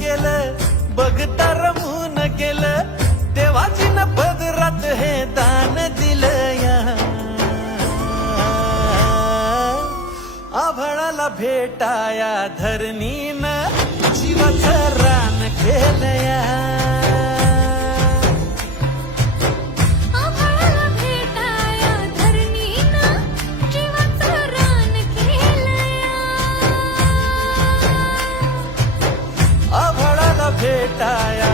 केलं बघता रमून गेलं देवाची न पदरात हे दान दिलं या आभाळाला भेटाया धरणीनं जीवाचं रान केलं या आभाळाला भेटाया धरणीनं जीवाचं रान केलंया आभाळाला भेटाया